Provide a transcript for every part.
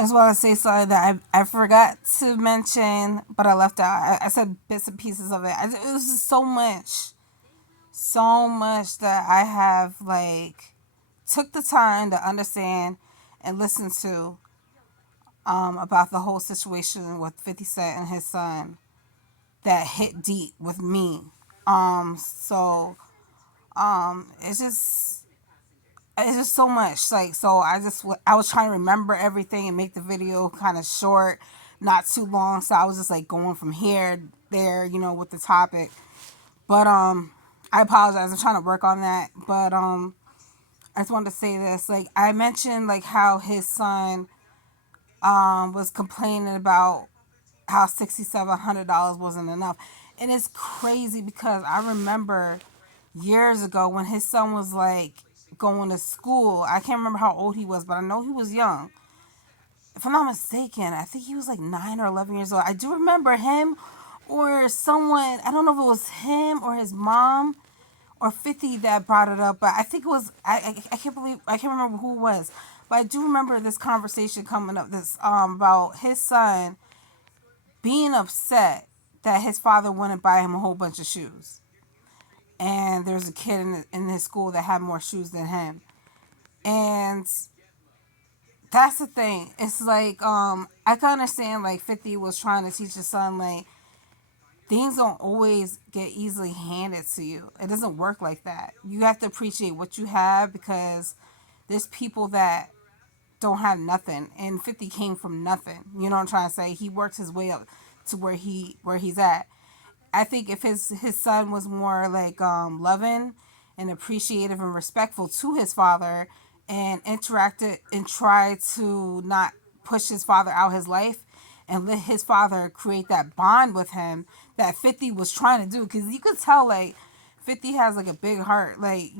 I just want to say something that I forgot to mention, but I left out. I said bits and pieces of it. It was just so much that I have like took the time to understand and listen to about the whole situation with 50 Cent and his son that hit deep with me. So it's just so much like so I was trying to remember everything and make the video kind of short, not too long, so I was just like going from here there, with the topic. But I apologize, I'm trying to work on that. But I just wanted to say this, like I mentioned like how his son was complaining about how $6,700 wasn't enough. And it's crazy because I remember years ago when his son was like going to school. I can't remember how old he was, but I know he was young. If I'm not mistaken, I think he was like 9 or 11 years old. I do remember him or someone, I don't know if it was him or his mom or 50 that brought it up, but I think it was, I can't remember who it was. But I do remember this conversation coming up this about his son being upset that his father wouldn't buy him a whole bunch of shoes. And there's a kid in his school that had more shoes than him. And that's the thing. It's like, I can understand like 50 was trying to teach his son like things don't always get easily handed to you. It doesn't work like that. You have to appreciate what you have because there's people that don't have nothing, and 50 came from nothing. You know what I'm trying to say? He worked his way up to where he's at. I think if his son was more like loving and appreciative and respectful to his father and interacted and tried to not push his father out his life and let his father create that bond with him that 50 was trying to do, because you could tell like 50 has like a big heart, like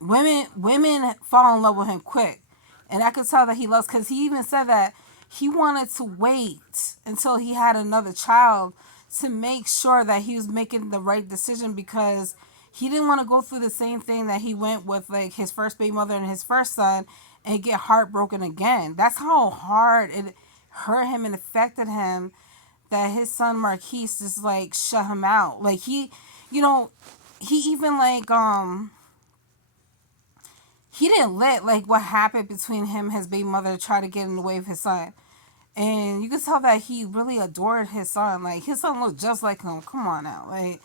women fall in love with him quick, and I could tell that he loves, because he even said that he wanted to wait until he had another child to make sure that he was making the right decision, because he didn't want to go through the same thing that he went with like his first baby mother and his first son and get heartbroken again. That's how hard it hurt him and affected him that his son Marquise just like shut him out. Like you know, he even like he didn't let like what happened between him and his baby mother try to get in the way of his son. And you can tell that he really adored his son. Like his son looked just like him. Come on now. Like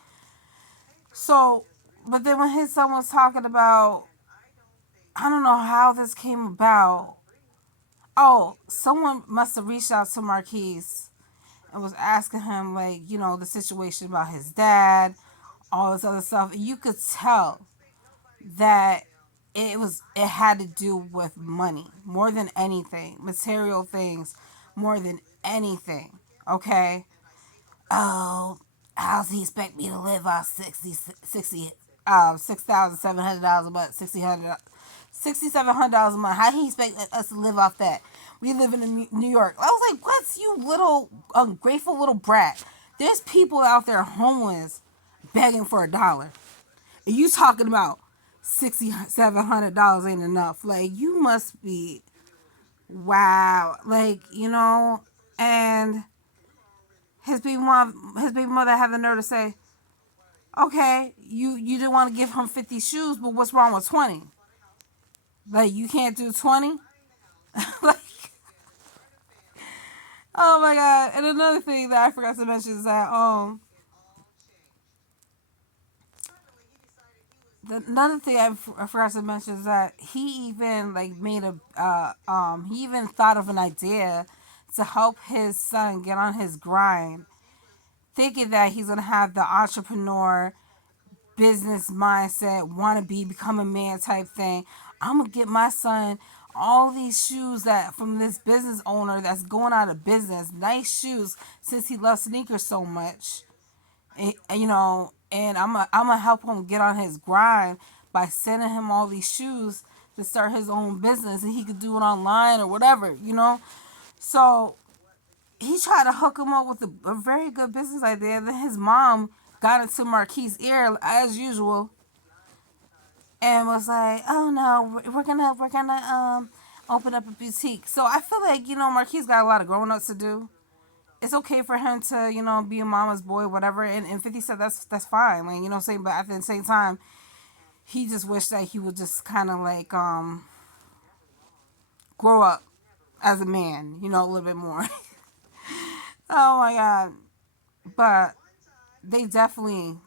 so, but then when his son was talking about, I don't know how this came about. Oh, someone must have reached out to Marquise and was asking him like, the situation about his dad, all this other stuff. And you could tell that it had to do with money more than anything, material things more than anything. Okay. Oh, how's he expect me to live off 60 $6,700 a month, $6,700 a month? How he expect us to live off that? We live in New York. I was like, what's you little ungrateful little brat? There's people out there homeless begging for $1. And you talking about $6,700 ain't enough. Like you must be wow. Like, and his baby mother had the nerve to say, okay, you didn't want to give him 50 shoes, but what's wrong with 20? Like you can't do 20? Like, oh my god. And another thing that I forgot to mention is that another thing I forgot to mention is that he even like made he even thought of an idea to help his son get on his grind, thinking that he's gonna have the entrepreneur business mindset, want to become a man type thing. I'm gonna get my son all these shoes that from this business owner that's going out of business, nice shoes, since he loves sneakers so much. And I'm gonna help him get on his grind by sending him all these shoes to start his own business, and he could do it online or whatever. So he tried to hook him up with a very good business idea. Then his mom got into Marquise's ear as usual and was like, "Oh no, we're gonna open up a boutique. So I feel like, Marquise got a lot of growing ups to do. It's okay for him to, be a mama's boy, whatever. And 50 said that's fine. Like, what I'm saying? But at the same time, he just wished that he would just kind of like grow up as a man, a little bit more. Oh my god. But they definitely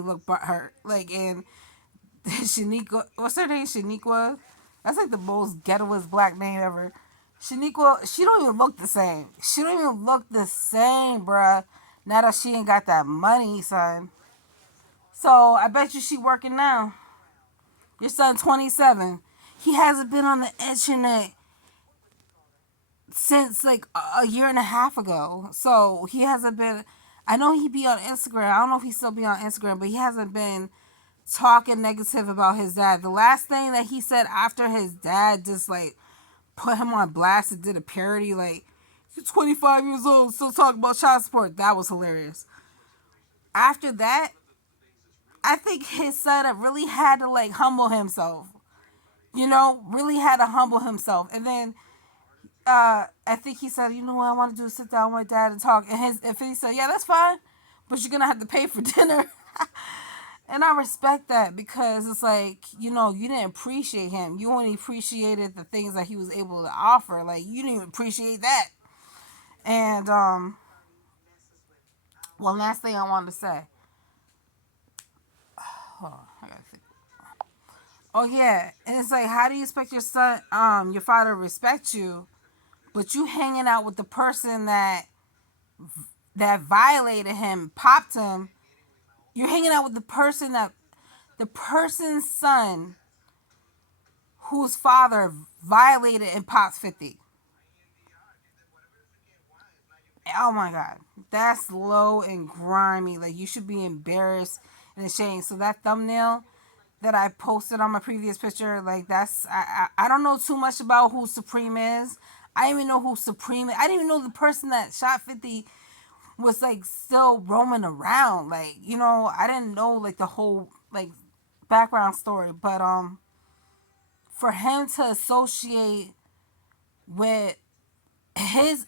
look butthurt. Like, and Shaniqua, what's her name? Shaniqua. That's like the most ghettoest black name ever. Shaniqua, she don't even look the same. She don't even look the same, bruh. Now that she ain't got that money, son. So I bet you she working now. Your son 27. He hasn't been on the internet since like a year and a half ago. So he hasn't been. I know he be on Instagram. I don't know if he still be on Instagram, but he hasn't been talking negative about his dad. The last thing that he said after his dad just like put him on blast and did a parody like, "You're 25 years old, still talking about child support." That was hilarious. After that, I think his son really had to like humble himself. Really had to humble himself. And then I think he said, what I want to do is sit down with my dad and talk. And he said, yeah, that's fine, but you're gonna have to pay for dinner. And I respect that because it's like, you didn't appreciate him. You only appreciated the things that he was able to offer. Like, you didn't even appreciate that. And one last thing I wanted to say. Hold on, I gotta think. Oh yeah, and it's like, how do you expect your father to respect you, but you hanging out with the person that violated him, popped him. You're hanging out with the person's son whose father violated and popped 50. Oh my god, that's low and grimy. Like, you should be embarrassed and ashamed. So that thumbnail that I posted on my previous picture, like, that's I don't know too much about who Supreme is. I didn't even know who Supreme is. I didn't even know the person that shot 50 was like still roaming around. Like, I didn't know like the whole like background story. But for him to associate with his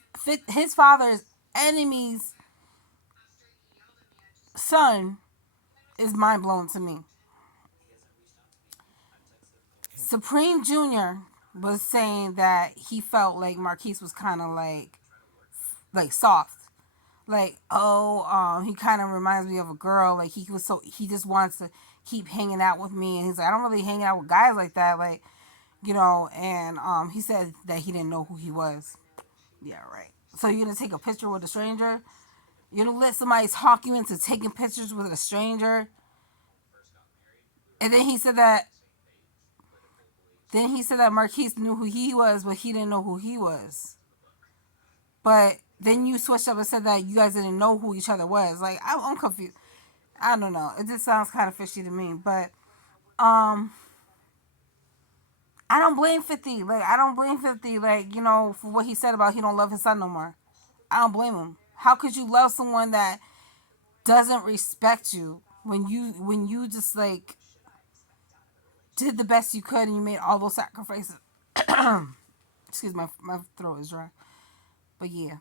father's enemy's son is mind blowing to me. Supreme Junior was saying that he felt like Marquise was kind of like soft. Like, oh, he kind of reminds me of a girl. Like, he just wants to keep hanging out with me, and he's like, I don't really hang out with guys like that. Like, and he said that he didn't know who he was. Yeah, right. So you're gonna take a picture with a stranger? You're gonna let somebody talk you into taking pictures with a stranger? And then he said that Marquise knew who he was, but he didn't know who he was. But then you switched up and said that you guys didn't know who each other was. Like, I'm confused. I don't know. It just sounds kind of fishy to me. But um, I don't blame 50. Like, I don't blame 50. Like, for what he said about he don't love his son no more. I don't blame him. How could you love someone that doesn't respect you when you just like did the best you could and you made all those sacrifices? Excuse my throat is dry. But yeah.